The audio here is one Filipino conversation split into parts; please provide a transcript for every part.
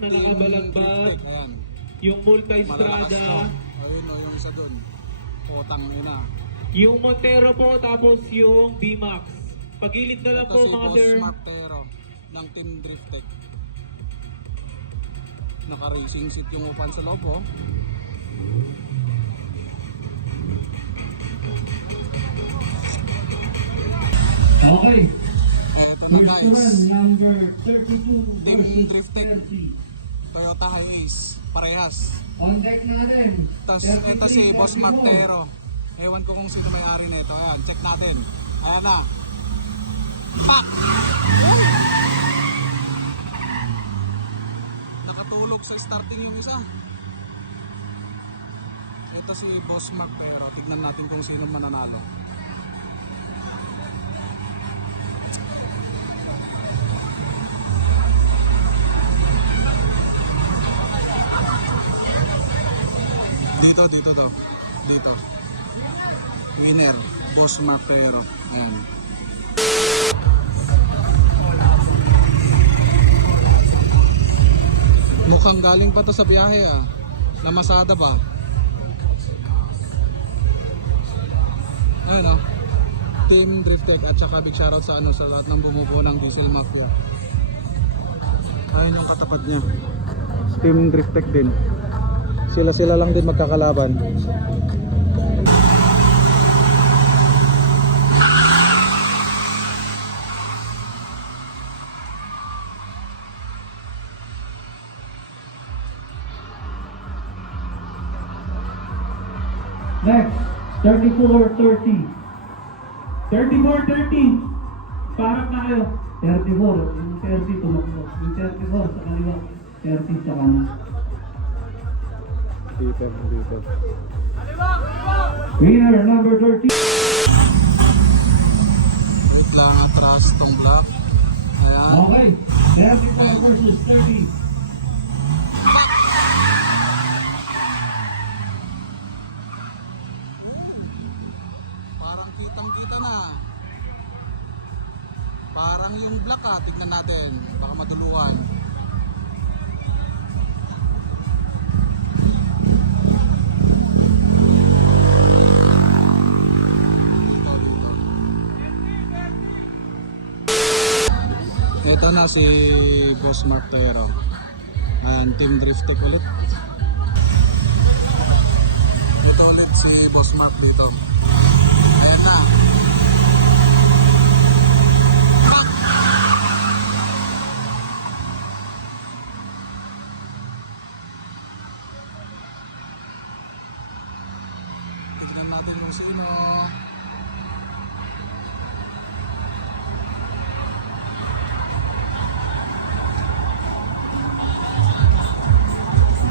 na nakabalagbat. Yung multi-strada. Ayun o, yung isa dun. Potang ina. Yung Montero po, tapos yung D-Max. Pagilid na lang Ito po si mga Boss sir. Martero ng Team Drift Tech. Naka-racing seat yung upan sa loob oh. Okay. Eto na guys. Number 32. Team Drift Tech. Toyota Hiace. Parehas. On deck natin. Tapos ito si Boss Martero. Ewan ko kung sino may-ari nito. Ayan, check natin. Ayan na. Pak! Nakatulog sa starting yung isa. Ito si Boss Martero. Tignan natin kung sino mananalo. Dito to. Dito. Winner, Boss Martero. Ayan. Mukhang galing pa to sa biyahe ah. Lamasada pa. Ayun oh. Team Drift Tech at saka big shoutout sa sa lahat ng bumubuo ng Diesel Mafia. Ayun yung katapat niya. Team Drift Tech din. Sila lang din magkakalaban. Next, 34-30. 34-30. Parang na kayo. 34. Yung 30 tumakbo. Yung 34 sa kaliwa. 30 sa kanan. Dito. Winner number 30. Wait lang, atras tong block. Ayan. Okay. 34 versus 30. Parang kitang-kita na. Parang yung block ah, tignan natin. Baka maduluan. Ito na si Boss Martero. Ayan, Team Drift Tech ulit. Ito ulit si Boss Mark dito. Ayan na. Tignan natin kung sino.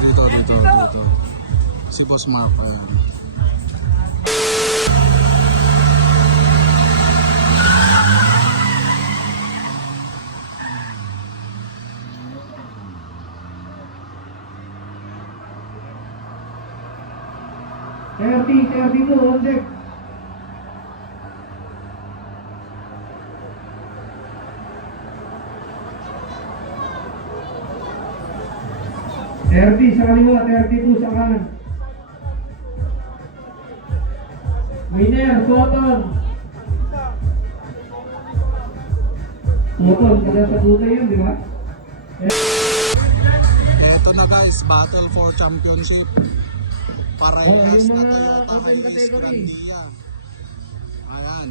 Dito. Si Boss Mark, ayan. Thirty po, on deck. Sa kaliwa, 32 sa kanan. Winner, Soton. Kada sa tuta yun, di ba? Eto na guys, battle for championship. Parehas yung na mga Toyota open Hiace category. Grandia. Ayan.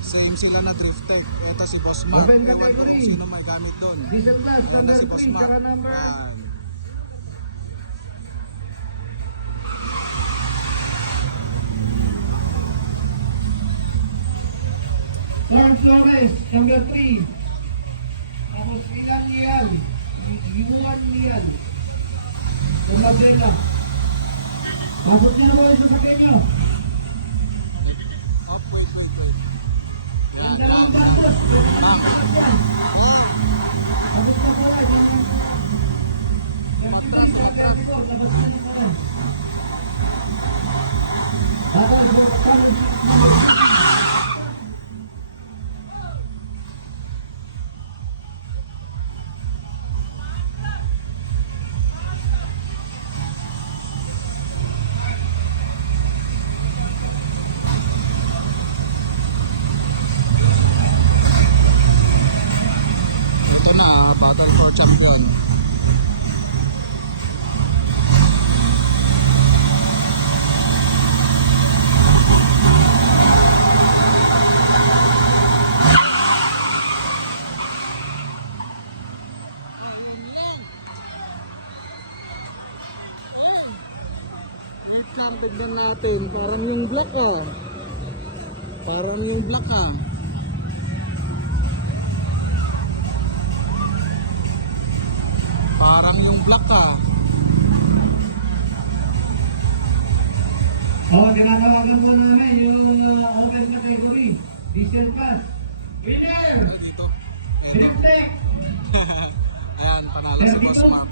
Same sila na Drift Tech. Ito si Boss Mark. Open Ewan ko category. kung sino may gamit doon. Diesel Plus, Ayan na number si Boss 3, Mark. saka number. Ayan. Lawrence Flores, number 3. Tapos Ilan Lial. Yuan Lial. Madrina. Pasok niya na ba sa sakay niyo? Oh, wait. Ang dalawang batos. Tapos na po lang. Yung 33 sa 34. Tapos na niyo po lang. na, Battle for Champion. Next time, tignan natin. Parang yung black ah. Parang yung black ah. Parang yung black ah. Ginagawagan po namin yung open category. Diesel pass. Winner! Dito. Philip Tech! Ayan, panalo si Boss Mark.